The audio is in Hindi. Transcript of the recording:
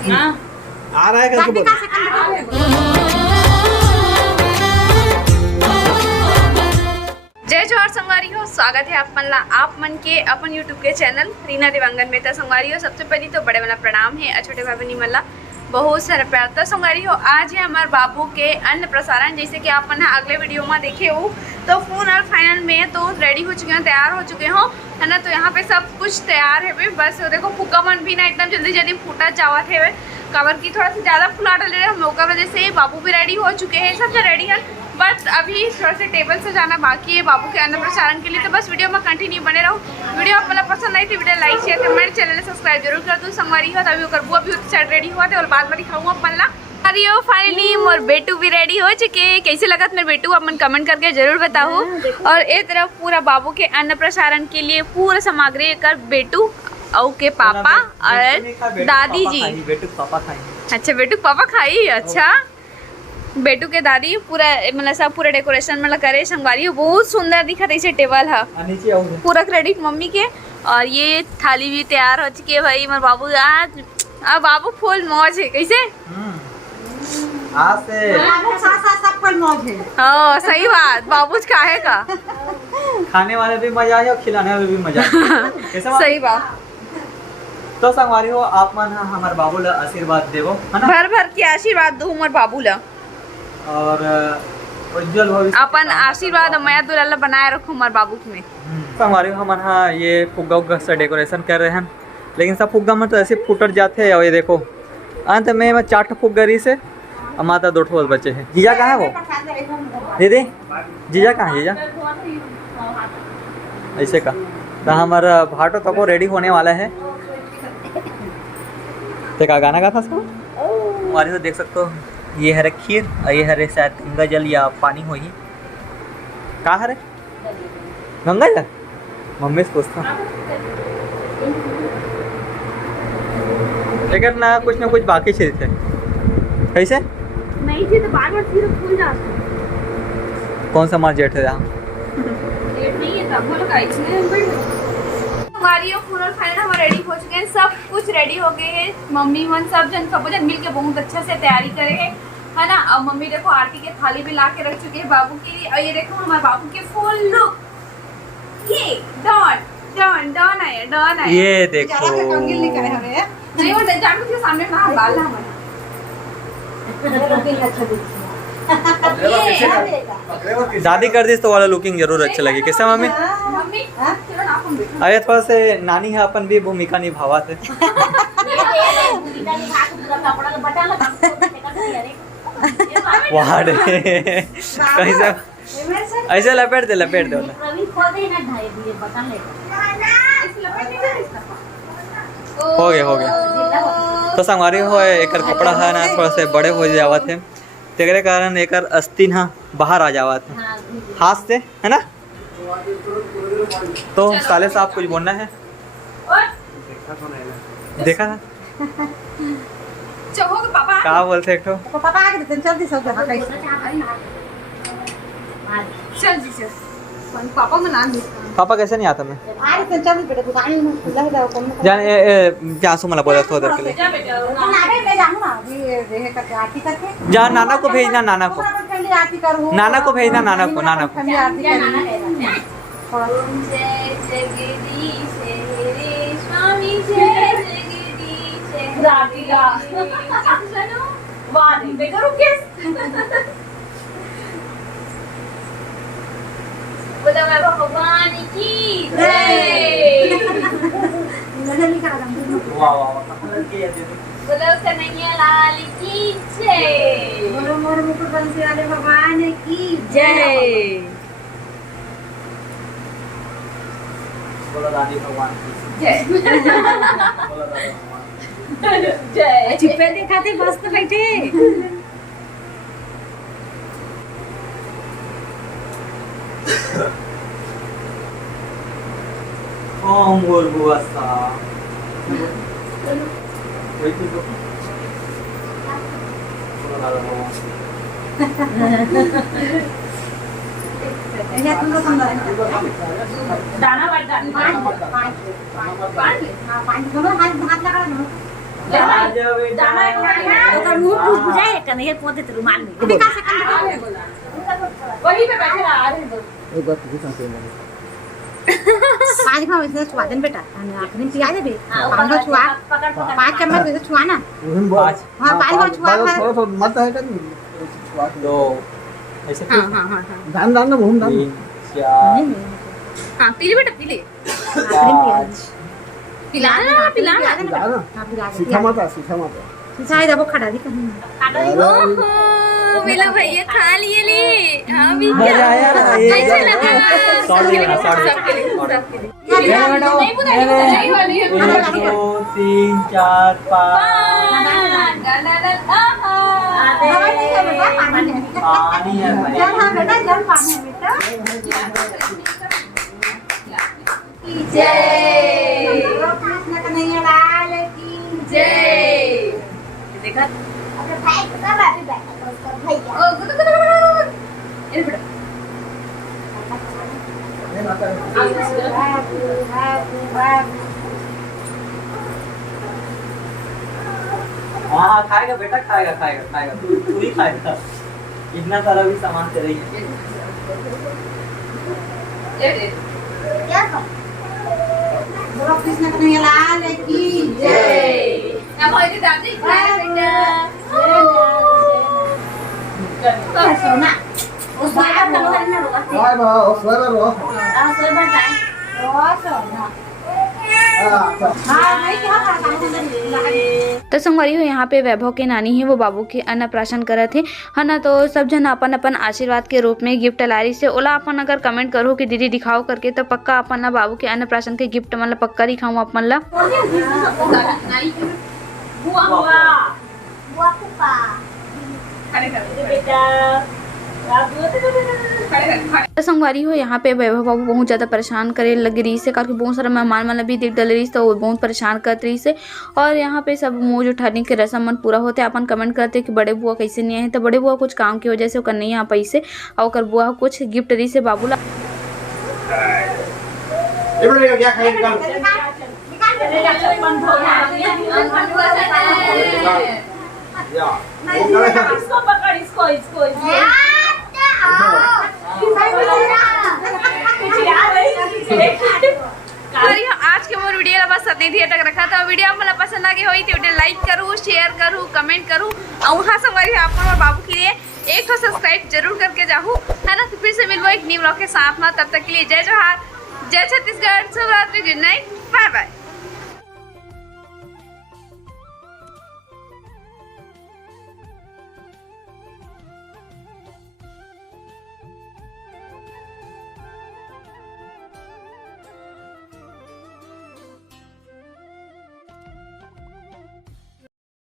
आ रहा है करके बोल। जय जोहार संगवारी हो, स्वागत है आप मन के अपन यूट्यूब के चैनल रीना दिवंगन में। तो संगवारी हो, सबसे पहले तो बड़े वाला प्रणाम है और छोटे भाई बहनी मल्ला बहुत सारा प्यार। तो संगवारी हो, आज है हमारे बाबू के अन्न प्रसारण, जैसे कि आप अगले वीडियो में देखे हो। तो फोन और फाइनल में तो रेडी हो चुके हैं, तैयार हो चुके हो, है ना। तो यहाँ पे सब कुछ तैयार है। बस देखो फुग्गा मन भी ना एकदम जल्दी जल्दी फूटा जावा थे, कवर की थोड़ा सा ज़्यादा फुला डाले हम लोग का वजह से। बाबू भी रेडी हो चुके हैं, सब रेडी है, बस अभी थोड़ा सा टेबल से जाना बाकी है बाबू के अन्न प्रसारण के लिए। तो बस वीडियो में कंटिन्यू बने रहो। वीडियो आपको पसंद आई थी video like share comment, channel subscribe जरूर कर दो संगवारी हो। तभी कर अभी साइड रेडी हुआ थे और बाद में दिखाऊंगा पल्ला। अरे हो फाइनली मोर बेटू भी रेडी हो चुके। कैसे लगा मेरे बेटू अपन कमेंट करके जरूर बताओ। और एक तरफ पूरा बाबू के अन्न प्रसारण के लिए पूरा सामग्री कर बेटू और के पापा और दादी जी। बेटू पापा खाएंगे। अच्छा बेटू पापा खाई। अच्छा बेटू के दादी पूरा मतलब सब पूरा डेकोरेशन मतलब करे संगवारी हो। बहुत सुंदर दिखा था टेबल है पूरा क्रेडिट मम्मी के। और ये थाली भी तैयार हो चुकी है भाई। मेरे बाबू आज बाबू फुल मौज है। कैसे आज से सब कोई मौज है। हाँ सही बात, बाबू काहे का खाने वाले भी मजा आए और खिलाने वाले भी मजा आए। सही बात। तो संगवारी हो, आप मन हमारे बाबू ला आशीर्वाद देवो, है ना। भर भर के आशीर्वाद दो हमारे बाबू ला और उज्जवल भविष्य अपन आशीर्वाद माया दुलाला बनाए रखो हमारे बाबू में। संगवारी हो, हम ये फुग्गा उग्गा से डेकोरेशन कर रहे हैं, लेकिन सब फुग्गा में तो ऐसे फुटर जाते हैं। और ये देखो अंत में 4 फुग्गा रही से माता 2 ठोस बचे हैं। जीजा कहाँ है वो दीदी? जीजा कहाँ है जीजा? ऐसे का तो हमारा भाटो तको रेडी होने वाला है। तो क्या गाना गाता था हमारे, तो देख सकते हो ये हरे खीर और ये हरे शायद गंगा जल या पानी हो ही का हरे गंगा जल। मम्मी से पूछता लेकिन ना कुछ बाकी चीज थे। कैसे नहीं थी तो बार-बार फिर फूल जाता। कौन सा मार जेठ है यहाँ? जेठ नहीं है तब बोलो गाइस ने हमारी फूल और फाइनल हम रेडी हो चुके हैं। सब कुछ रेडी हो गए हैं। मम्मी मन सब जन मिल के बहुत अच्छा से तैयारी करे है ना। अब मम्मी देखो आरती के थाली भी ला के रख चुके हैं बाबू की। और ये देखो हमारे बाबू के फुल लुक, ये डॉन आया। ये देखो नहीं वो जान के सामने ना बाल है हमारे। दादी कर दी तो वाला लुकिंग जरूर अच्छा लगे। कैसे मम्मी? अरे थोड़ा से नानी है अपन भी भूमिका निभावा थे। कैसे ऐसे लपेट दे हो गया। तो संगवारी हो एक कपड़ा है ना थोड़ा से बड़े हो जावा थे, तेरे कारण एक अस्तिन हाँ बाहर आ जावा थे हाथ से, है ना। तो साले साहब कुछ बोलना है? देखा था क्या बोलते एक तो पापा आगे तो जल्दी सब जगह चल जी चल पापा में नाम पापा कैसे नहीं आता मैं आगे तो जल्दी बेटा दुकान में खुला है कौन जान क्या सो मला बोला थोड़ा देर के लिए नारे मैं जानू ना अभी रह करके आरती करके जा नाना को भेजना, नाना को आरती करूँ, नाना को भेजना, नाना को आरती भगवान की जय। बोलो कन्हैया लाल की जय। बोलो मोर मुकुट बंसी वाले भगवान की जय। बोलो दादी भगवान की जय जय। चिप्पे दिखाते मस्त बैठे। ओम भूर्भुवस्सुः वही तो दाना वाट दाना पांच हाथ लगा ना ओकर मुंह फूल बुझाए कने ये पोते तो रुमाल में अभी का सेकंड वहीं पे बैठे रहा रहे दो एक बात पूछना चाहिए 5 घाव से छुआ देन बेटा અને आखरी में पिया दे बे 5 घाव छुआ 5 चम्मच से छुआ ना पाँच हां 5 घाव छुआ थोड़ा सा मत है का दो ऐसे हां हां हां दान दान ना घूम दान 3 4 हाँ पी ले बेटा पी ले आखरी में पिया पिला ना दान हां पिला दे सीखा मत सिखाई दबो खड़ा दी कहीं ओहो मेरा भैया खा लिए ले हाँ भी मजा आया ना ये अच्छा लगा शॉर्ट लेना शॉर्ट सबके लिए सबके लिए नहीं वाली है 1 2 3 4 5 दवाई नहीं है बेटा पानी है पानी है भाई जल हां बेटा जल पानी है बेटा जय कृष्ण कन्हैया लाल की जय देखा अरे भाई सब अभी बैठा तो उसका भैया ओ गुड गुड ये बेटा हाँ खाएगा बेटा खाएगा खाएगा खाएगा तू ही खाएगा इतना सारा भी सामान तेरा ही है ये दे क्या सब बोलो कृष्ण कन्हैया लाल की जय अब होइए दादी बेटा तो सोना उस बात का लोग ना रोगा हाय बा ओसला रो सोई बता सोना हां नहीं क्या खाता हूं तो संगवारी हो यहाँ पे वैभव के नानी है वो बाबू के अन्नप्राशन करे थे है ना। तो सब जन अपन अपन आशीर्वाद के रूप में गिफ्ट लारी से ओला अपन अगर कमेंट करो कि दीदी दिखाओ करके तो पक्का अपन ला बाबू के अन्नप्राशन के गिफ्ट मतलब पक्का दिखाऊं अपन ला। तो संगवारी हो यहाँ पे वैभव बाबू बहुत ज़्यादा परेशान करे लग रही से करके बहुत सारा मेहमान मतलब भी देख डल रही तो वो बहुत परेशान करत रही से। और यहाँ पे सब मुँह उठाने के रस्म मन पूरा होते अपन कमेंट करते कि बड़े बुआ कैसे नहीं आए तो बड़े बुआ कुछ काम की वजह से ओकर नहीं आ पाई से और ओकर बुआ कुछ गिफ्ट रही से बाबूला क्या खाएगा इसको पकड़ इसको इसको आज के मोर वीडियो बस सतनी थी तक रखा था वीडियो मला पसंद लगे होई तो वीडियो लाइक करूँ शेयर करूँ कमेंट करूँ और वहाँ संगवारी आप बाबू के लिए एक तो सब्सक्राइब जरूर करके जाऊँ है ना। तो फिर से मिलूँ एक न्यू ब्लॉग के साथ में, तब तक के लिए जय जोहार जय छत्तीसगढ़ शुभ रात्रि गुड नाइट।